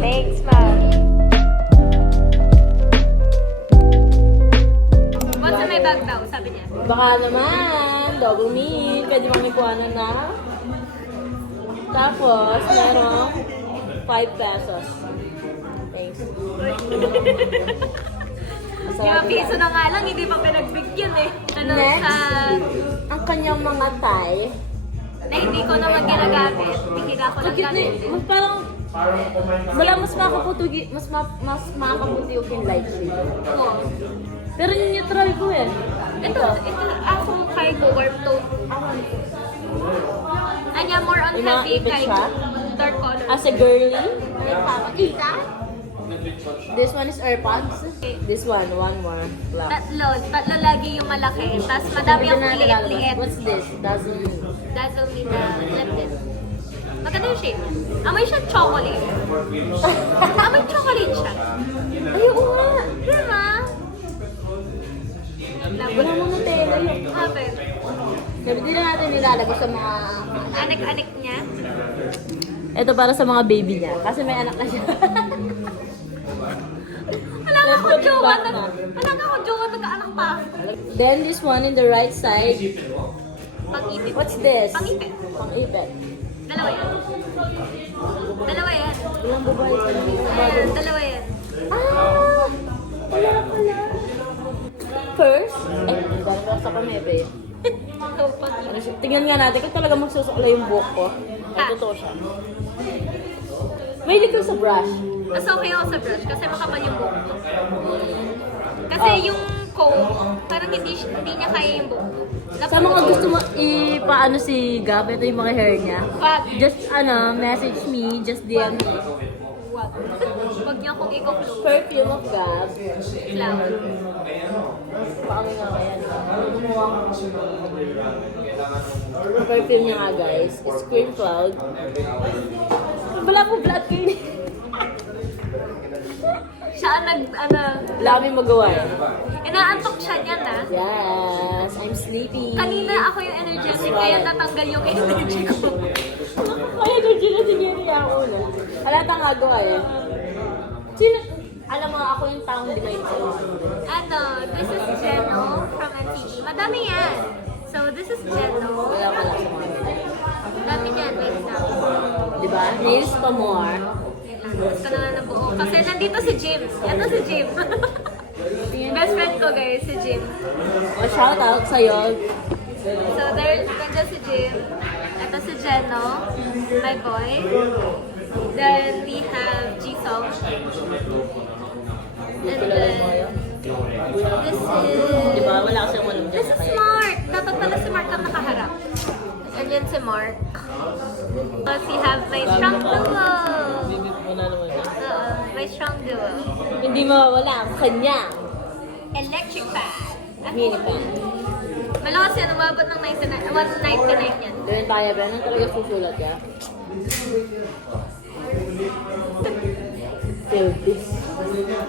Thanks, ma'am. What's in my bag daw? Sabi niya. Baka naman, double meal. Pwede mong ikuhanan na. Tapos, merong 5 pesos. Thanks. Yung piso na nga lang, hindi pa pinagbigyan eh. Ano, Next, sa... ang kanyang mga tie. Na hindi ko naman ginagamit. Bihira ko lang gamit. Mas parang, wala mas makakaputugi, mas makakaputi yung light shade. Oo. Pero yung neutral ko eh. Ito ako cargo warm tone. Anya more on Yung mga heavy ipit kind. siya? Dark color. As a girly, Papakita? this one is AirPods. This one more black. Tatlo lagi yung malaki. Tapos madami yung liit-liit. What's this? Doesn't mean. Dazzle me na lifted. Maganda yung shape. Amoy siya chocolate. Amoy chocolate siya. Ay, oo nga. Diba? Wala mo na tela yun. Happen. Sabi din na natin nilalagay sa mga... Anik-anik niya. Ito para sa mga baby niya. Kasi may anak na siya. Wala nga akong jowa. Wala nga akong jowa nag-aanak pa. Then this one in the right side. Pang-ipit. What's this? Pang-ipit. Pang-ipit. Dalawa yan. Dalawa yan. Ilang babae sa Ayan, dalawa yan. Ah! Wala pala. First, dahil sa pamebe. Ito, pang-ipit. Tingnan nga natin kung talaga magsusukla yung buhok ko. Ay, totoo siya. May ko sa brush. Mas okay ako sa brush kasi makapal yung buhok ko. Kasi yung comb, parang hindi niya kaya yung buhok ko. Sa mga gusto mo ipaano si Gab, ito yung mga hair niya. Wag. Just message me, just DM me. Wag. Wag niya akong i-close. Perfume of Gab. Flower. Paano nga kaya? Ang perfume niya nga guys, is Cream Cloud. Wala po black kayo. Siya ang Wala kaming magawa eh. inaantok siya niyan na. Yes, I'm sleepy. Kanina ako yung energetic, kaya natanggal yung energy ko. Kaya energy na siniri ako na. Halata nga gawa eh. Sino? Alam mo, ako yung taong dinayin sa'yo. This is Jeno from MTV. Madami yan. So, this is Jeno. Wala ka lang sa mga. Dami niyan, wait lang. Diba? Nails pa more. Wait lang, gusto na nga ng buo. Kasi nandito si Jim. Ito si Jim. Best friend ko guys, si Jim. O, shout out sa'yo. So, nandiyan si Jim. Ito si Jeno, my boy. Then, we have Jisung. And then, this is... Diba? Wala kasi ako alam This is Mark! Dapat pala si Mark ang nakaharap. And yan si Mark. Plus, we have my strong duo. Bibip mo na naman. My strong duo. Hindi mawawala ang kanyang Electric fan. mini fan. Malakas yan, umabot ng 199 yan. Ganun tayo, ba? Anong talaga susulat ka? Feel this.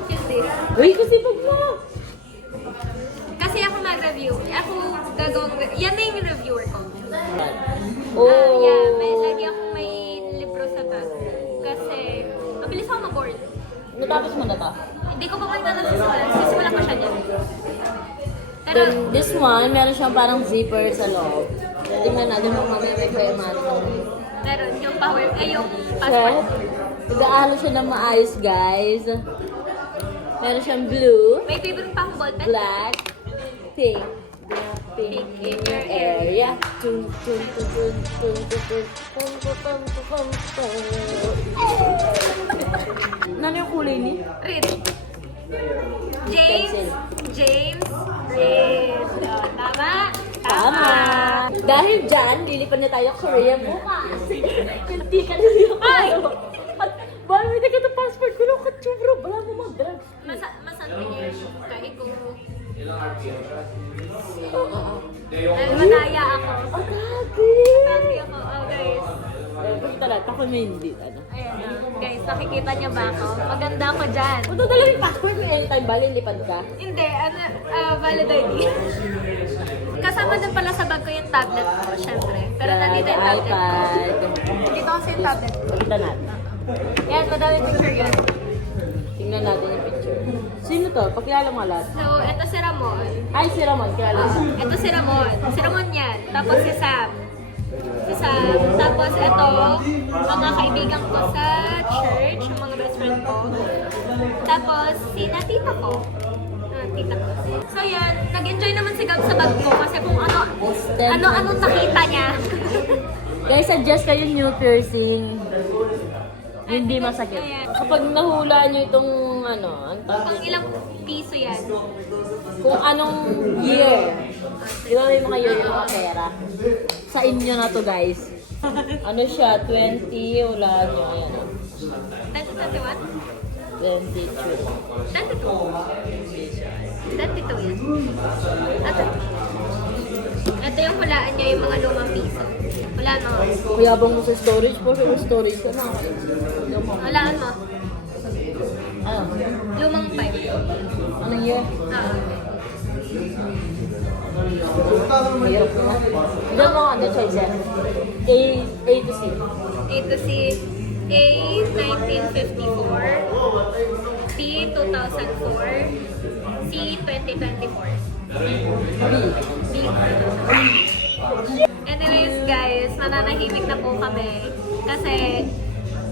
Hindi. Uy, kasi pag mo! Kasi ako mag-review. Ako gagawang... Yan na yung reviewer ko. Oh! Yeah, lagi akong may libro sa bag. Kasi, mabilis ako mag-board. Natapos mo na to? Hindi ko pa man na sisimulan. Sisimulan ko siya dyan. Pero, Then, this one, meron siyang parang zipper sa loob. Tingnan natin kung mamaya may kuya man. meron yung power, yung Shirt. passport. Nag-aalo siya ng maayos, guys. Meron siyang blue, May favorite pa akong ballpen. black, pink. Pink in your area. Tung, tung, tung, tung, tung, tung, tung, tung, tung, tung, tung, tung. Ano yung kulay ni? Red. James, red. Tama? Tama! Dahil dyan, lilipad na tayo Korea bukas. Hindi ka na yung Ay! At bala may taga ng passport ko lang katsubro. Wala mo mag-drugs. Masanting yung kahit ko. Nagmataya ako. Oh, gabi! Happy ako. Oh, guys. Punta lang, ako may hindi. Ano? Ayan na. Guys, nakikita niyo ba ako? Maganda ako dyan. Punta talaga yung passport, may anytime ba lilipad ka? Hindi, valid ID. Kasama din pala sa bag ko yung tablet ko, syempre. Pero nandito yung tablet ko. iPad. Dito ako sa sa yung tablet. Pakita natin. Yan, madami picture yan. Tingnan natin yung picture. Sino to? Pakilala mo lahat. So, ito si Ramon. Ay, si Ramon. Kilala mo. Ito si Ramon. Si Ramon yan. Tapos si Sam. Si Sam. Tapos ito, mga kaibigan ko sa church, yung mga best friend ko. Tapos si natita ko. Tita ko. So yan, nag-enjoy naman si Gab sa bag ko kasi kung ano nakita niya. Guys, suggest kayo new piercing. Hindi masakit. Ayan. Kapag nahula nyo itong ang Pang ilang piso yan. kung anong year. Di ba may mga year yung mga pera? Sa inyo na to, guys. Ano siya? 20, wala nyo. Ayan. 2021? 22. 22. 22 yan. Ito yung hulaan niya yung mga lumang piso. Wala no. Kuyabang mo sa storage po. Sa storage ka na. Hulaan mo. Ano? Lumang 5. Anong year? Mahirap na. Diyan mo ano choices? A to C. A to C. A, 1954. B, 2004. C, 2024. B, anyways guys, mananahimik na po kami. Kasi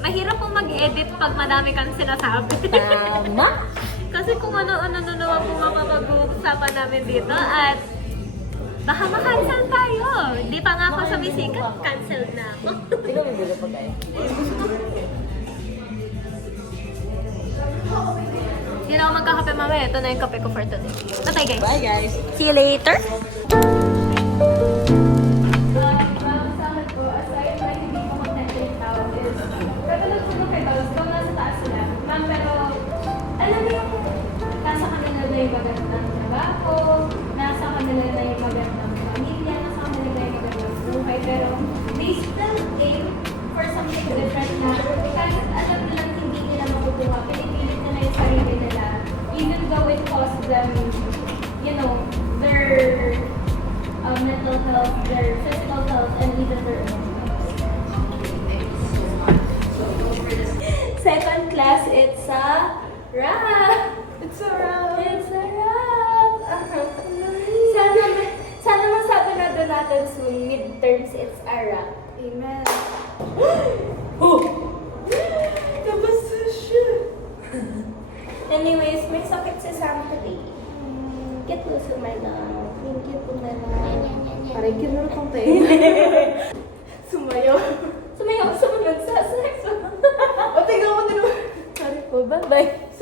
mahirap po mag-edit pag madami kang sinasabi. Tama! Kasi kung ano-ano na naman po mapapag-uusapan namin dito at baka ma-cancel tayo. Hindi pa nga ako sumisikat, cancelled na ako. Ikaw may bilo pa tayo. Hindi na ako magkakape mamaya. Ito na yung kape ko for today. Bye guys. Bye guys! See you later. Alam mo yung nasa kanila na yung magandang trabaho, nasa kanila na yung magandang pamilya, nasa kanila na yung magandang buhay, pero they still aim for something different na kahit alam nilang hindi nila makukuha, pinipilit nila yung sarili nila, even though it costs them, you know, their mental health, their physical health, and even their emotions. Second class, it's a wrap. It's a wrap. It's a wrap. Sana masabi na doon natin soon, midterms, it's a wrap. Amen. Nabasa siya. Anyways, may sakit si Sam today. Get loose of my love. Thank you po na lang. Parang kinul kong tayo. Sumayaw. Sumayaw, sumunod sa sex. O, tingnan mo din. Sorry po, bye-bye.